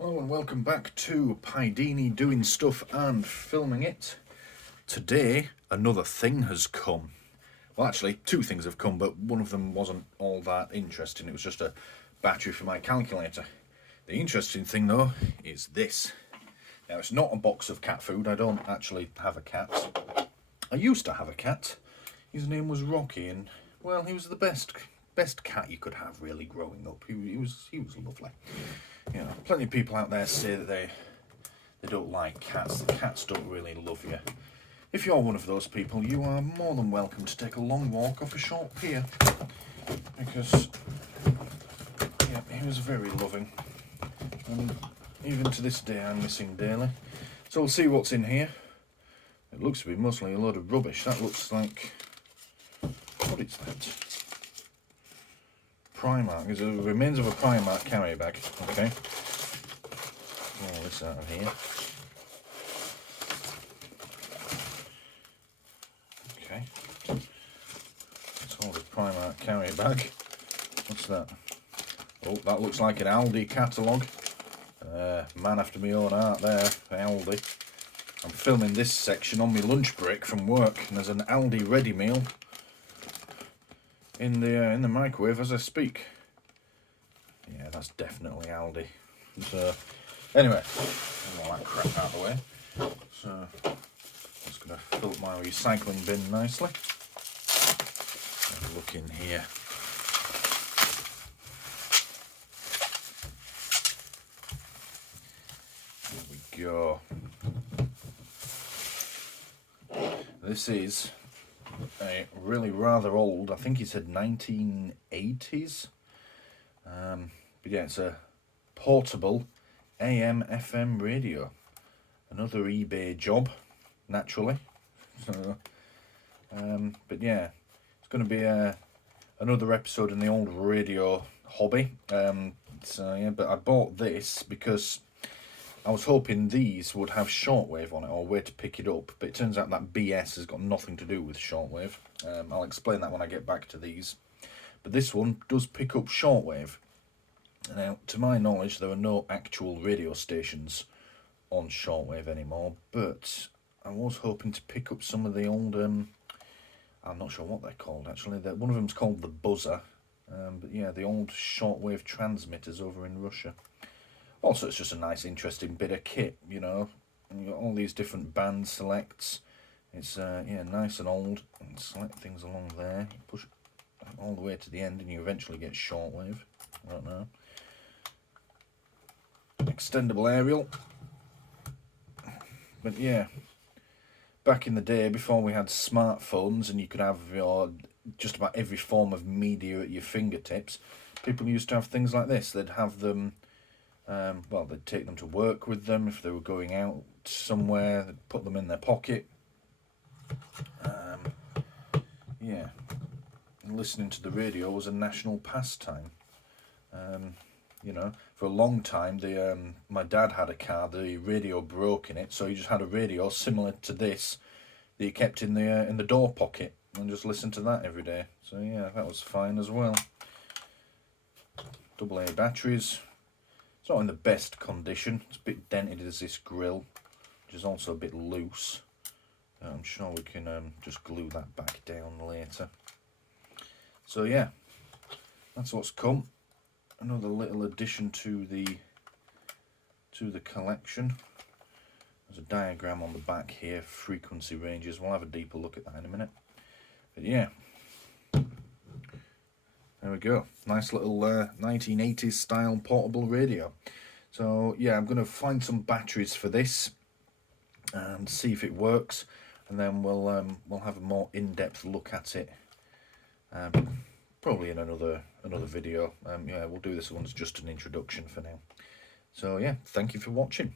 Hello and welcome back to Pidini Doing Stuff and Filming It. Today, another thing has come. Well, actually, two things have come, but one of them wasn't all that interesting. It was just a battery for my calculator. The interesting thing, though, is this. Now, it's not a box of cat food. I don't actually have a cat. I used to have a cat. His name was Rocky, and, well, he was the best cat you could have, really, growing up. He was lovely. You know, plenty of people out there say that they don't like cats. The cats don't really love you. If you're one of those people, you are more than welcome to take a long walk off a short pier, because yeah, he was very loving, and even to this day I miss him dearly. So we'll see what's in here. It looks to be mostly a load of rubbish. That looks like, what is that? Primark. There's the remains of a Primark carrier bag. Okay. All this out of here. Okay. That's all the Primark carrier bag. What's that? Oh, that looks like an Aldi catalogue. Man after my own heart there, Aldi. I'm filming this section on my lunch break from work, and there's an Aldi ready meal in the microwave as I speak. Yeah, that's definitely Aldi. So anyway, all that crap out of the way. So just gonna fill up my recycling bin nicely. Have a look in here. Here we go. This is a really rather old, I think he said 1980s. But yeah, it's a portable AM/FM radio. Another eBay job, naturally. So, but yeah, it's going to be another episode in the old radio hobby. So yeah, but I bought this because I was hoping these would have shortwave on it, or where to pick it up, but it turns out that BS has got nothing to do with shortwave. I'll explain that when I get back to these. But this one does pick up shortwave. Now, to my knowledge, there are no actual radio stations on shortwave anymore, but I was hoping to pick up some of the old, I'm not sure what they're called actually. One of them's called the Buzzer, but yeah, the old shortwave transmitters over in Russia. Also, it's just a nice, interesting bit of kit, you know. And you've got all these different band selects. It's, yeah, nice and old. And select things along there. Push all the way to the end and you eventually get shortwave. I don't know. Extendable aerial. But yeah, back in the day, before we had smartphones and you could have your just about every form of media at your fingertips, people used to have things like this. They'd have them... well, they'd take them to work with them if they were going out somewhere. They'd put them in their pocket. Yeah, and listening to the radio was a national pastime. You know, for a long time, my dad had a car. The radio broke in it, so he just had a radio similar to this that he kept in the door pocket and just listened to that every day. So yeah, that was fine as well. AA batteries. It's not in the best condition. It's a bit dented as this grill, which is also a bit loose. I'm sure we can just glue that back down later. So yeah, that's what's come. Another little addition to the collection. There's a diagram on the back here, frequency ranges. We'll have a deeper look at that in a minute. But yeah, there we go. Nice little 1980s style portable radio. So yeah, I'm going to find some batteries for this and see if it works, and then we'll have a more in-depth look at it. Probably in another video. Yeah, we'll do this one as just an introduction for now. So yeah, thank you for watching.